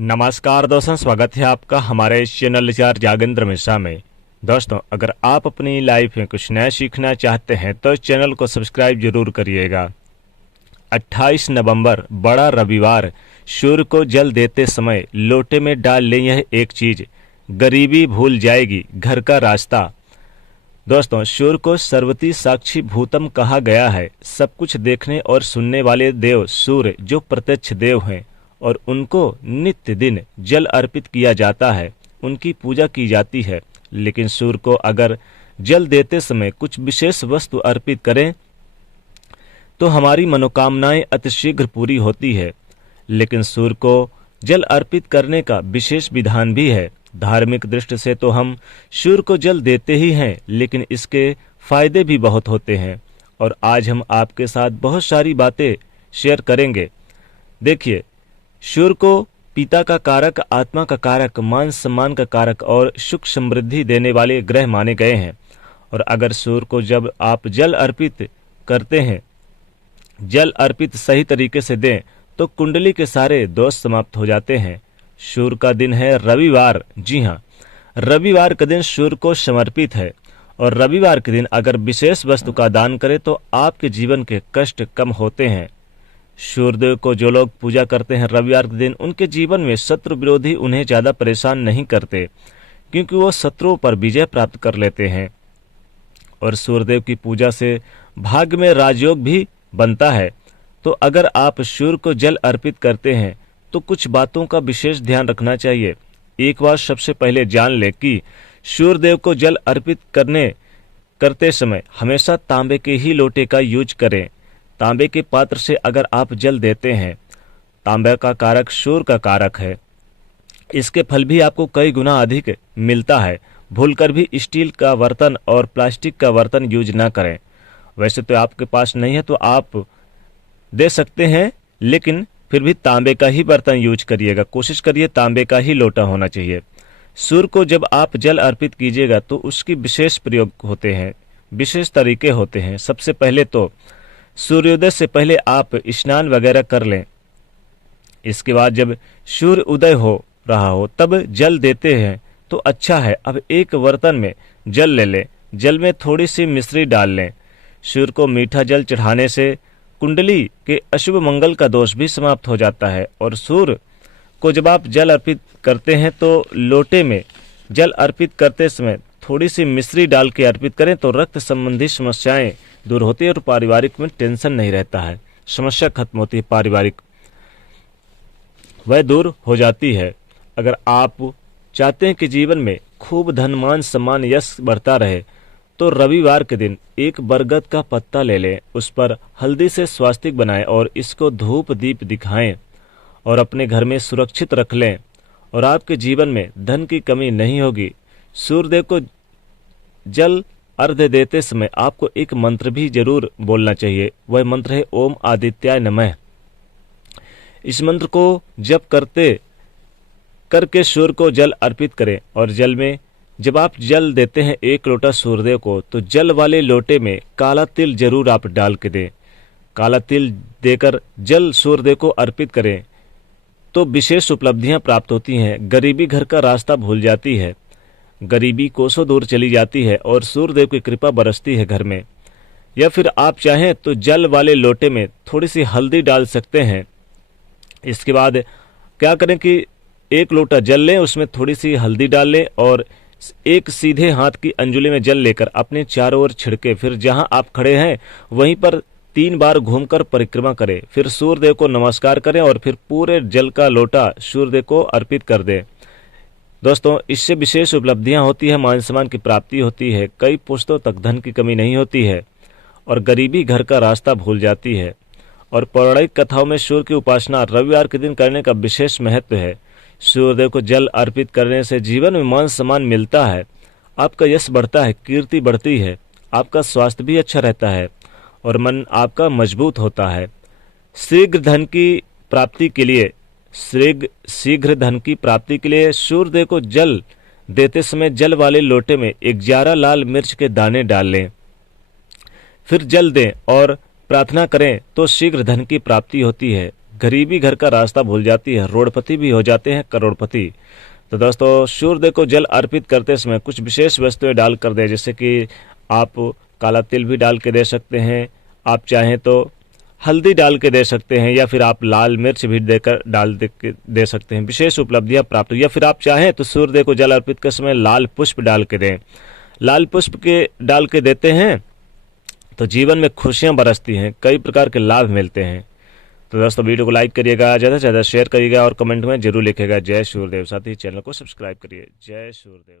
नमस्कार दोस्तों, स्वागत है आपका हमारे इस चैनल रिचार्ज जागेंद्र मिश्रा में। दोस्तों, अगर आप अपनी लाइफ में कुछ नया सीखना चाहते हैं तो चैनल को सब्सक्राइब जरूर करिएगा। 28 नवंबर बड़ा रविवार, सूर्य को जल देते समय लोटे में डाल लें यह एक चीज, गरीबी भूल जाएगी घर का रास्ता। दोस्तों, सूर्य को सर्वती साक्षी भूतम कहा गया है। सब कुछ देखने और सुनने वाले देव सूर्य जो प्रत्यक्ष देव हैं और उनको नित्य दिन जल अर्पित किया जाता है, उनकी पूजा की जाती है। लेकिन सूर्य को अगर जल देते समय कुछ विशेष वस्तु अर्पित करें तो हमारी मनोकामनाएं अतिशीघ्र पूरी होती है। लेकिन सूर्य को जल अर्पित करने का विशेष विधान भी है। धार्मिक दृष्टि से तो हम सूर्य को जल देते ही हैं, लेकिन इसके फायदे भी बहुत होते हैं और आज हम आपके साथ बहुत सारी बातें शेयर करेंगे। देखिए, सूर्य को पिता का कारक, आत्मा का कारक, मान सम्मान का कारक और सुख समृद्धि देने वाले ग्रह माने गए हैं। और अगर सूर्य को जब आप जल अर्पित करते हैं, जल अर्पित सही तरीके से दें तो कुंडली के सारे दोष समाप्त हो जाते हैं। सूर्य का दिन है रविवार। जी हाँ, रविवार का दिन सूर्य को समर्पित है और रविवार के दिन अगर विशेष वस्तु का दान करें तो आपके जीवन के कष्ट कम होते हैं। सूर्यदेव को जो लोग पूजा करते हैं रविवार के दिन, उनके जीवन में शत्रु विरोधी उन्हें ज्यादा परेशान नहीं करते, क्योंकि वो शत्रुओं पर विजय प्राप्त कर लेते हैं। और सूर्यदेव की पूजा से भाग्य में राजयोग भी बनता है। तो अगर आप सूर्य को जल अर्पित करते हैं तो कुछ बातों का विशेष ध्यान रखना चाहिए। एक बात सबसे पहले जान लें कि सूर्यदेव को जल अर्पित करते समय हमेशा तांबे के ही लोटे का यूज करें। तांबे के पात्र से अगर आप जल देते हैं, तांबे का कारक सूर्य का कारक है, इसके फल भी आपको कई गुना अधिक मिलता है। भूलकर भी स्टील का बर्तन और प्लास्टिक का बर्तन यूज ना करें। वैसे तो आपके पास नहीं है तो आप दे सकते हैं, लेकिन फिर भी तांबे का ही बर्तन यूज करिएगा। कोशिश करिए तांबे का ही लोटा होना चाहिए। सूर्य को जब आप जल अर्पित कीजिएगा तो उसकी विशेष प्रयोग होते हैं, विशेष तरीके होते हैं। सबसे पहले तो सूर्योदय से पहले आप स्नान वगैरह कर लें। इसके बाद जब सूर्य उदय हो रहा हो तब जल देते हैं तो अच्छा है। अब एक बर्तन में जल ले लें, जल में थोड़ी सी मिश्री डाल लें। सूर्य को मीठा जल चढ़ाने से कुंडली के अशुभ मंगल का दोष भी समाप्त हो जाता है। और सूर्य को जब आप जल अर्पित करते हैं तो लोटे में जल अर्पित करते समय थोड़ी सी मिश्री डाल के अर्पित करें तो रक्त संबंधी समस्याएं दूर होती है और पारिवारिक में टेंशन नहीं रहता है। समस्या खत्म होती है, पारिवारिक वह दूर हो जाती है। अगर आप चाहते हैं कि जीवन में खूब धन, मान, सम्मान, यश बढ़ता रहे तो रविवार के दिन एक बरगद का पत्ता ले लें, उस पर हल्दी से स्वास्तिक बनाएं और इसको धूप दीप दिखाएं और अपने घर में सुरक्षित रख लें और आपके जीवन में धन की कमी नहीं होगी। सूर्यदेव को जल अर्घ्य देते समय आपको एक मंत्र भी जरूर बोलना चाहिए। वह मंत्र है ओम आदित्याय नमः। इस मंत्र को जप करके सूर्य को जल अर्पित करें। और जल में जब आप जल देते हैं एक लोटा सूर्यदेव को, तो जल वाले लोटे में काला तिल जरूर आप डाल के दें। काला तिल देकर जल सूर्यदेव को अर्पित करें तो विशेष उपलब्धियां प्राप्त होती हैं। गरीबी घर का रास्ता भूल जाती है, गरीबी कोसों दूर चली जाती है और सूर्यदेव की कृपा बरसती है घर में। या फिर आप चाहें तो जल वाले लोटे में थोड़ी सी हल्दी डाल सकते हैं। इसके बाद क्या करें कि एक लोटा जल लें, उसमें थोड़ी सी हल्दी डाल लें और एक सीधे हाथ की अंजुली में जल लेकर अपने चारों ओर छिड़के, फिर जहां आप खड़े हैं वहीं पर 3 बार घूमकर परिक्रमा करें। फिर सूर्यदेव को नमस्कार करें और फिर पूरे जल का लोटा सूर्यदेव को अर्पित कर दें। दोस्तों, इससे विशेष उपलब्धियां होती है, मान सम्मान की प्राप्ति होती है, कई पुश्तों तक धन की कमी नहीं होती है और गरीबी घर का रास्ता भूल जाती है। और पौराणिक कथाओं में सूर्य की उपासना रविवार के दिन करने का विशेष महत्व है। सूर्यदेव को जल अर्पित करने से जीवन में मान सम्मान मिलता है, आपका यश बढ़ता है, कीर्ति बढ़ती है, आपका स्वास्थ्य भी अच्छा रहता है और मन आपका मजबूत होता है। शीघ्र धन की प्राप्ति के लिए सूर्यदेव को जल देते समय जल वाले लोटे में 11 लाल मिर्च के दाने डाल लें, फिर जल दें और प्रार्थना करें तो शीघ्र धन की प्राप्ति होती है। गरीबी घर का रास्ता भूल जाती है, रोडपति भी हो जाते हैं करोड़पति। तो दोस्तों सूर्यदेव को जल अर्पित करते समय कुछ विशेष वस्तुएं डाल कर दें, जैसे कि आप काला तिल भी डाल के दे सकते हैं, आप चाहें तो हल्दी डाल के दे सकते हैं, या फिर आप लाल मिर्च भी देकर दे सकते हैं, विशेष उपलब्धियां प्राप्त हो। या फिर आप चाहें तो सूर्यदेव को जल अर्पित करते समय लाल पुष्प डाल के दें। लाल पुष्प के डाल के देते हैं तो जीवन में खुशियां बरसती हैं, कई प्रकार के लाभ मिलते हैं। तो दोस्तों वीडियो को लाइक करिएगा, ज़्यादा से ज़्यादा शेयर करिएगा और कमेंट में जरूर लिखिएगा जय सूर्यदेव। साथ ही चैनल को सब्सक्राइब करिए। जय सूर्यदेव।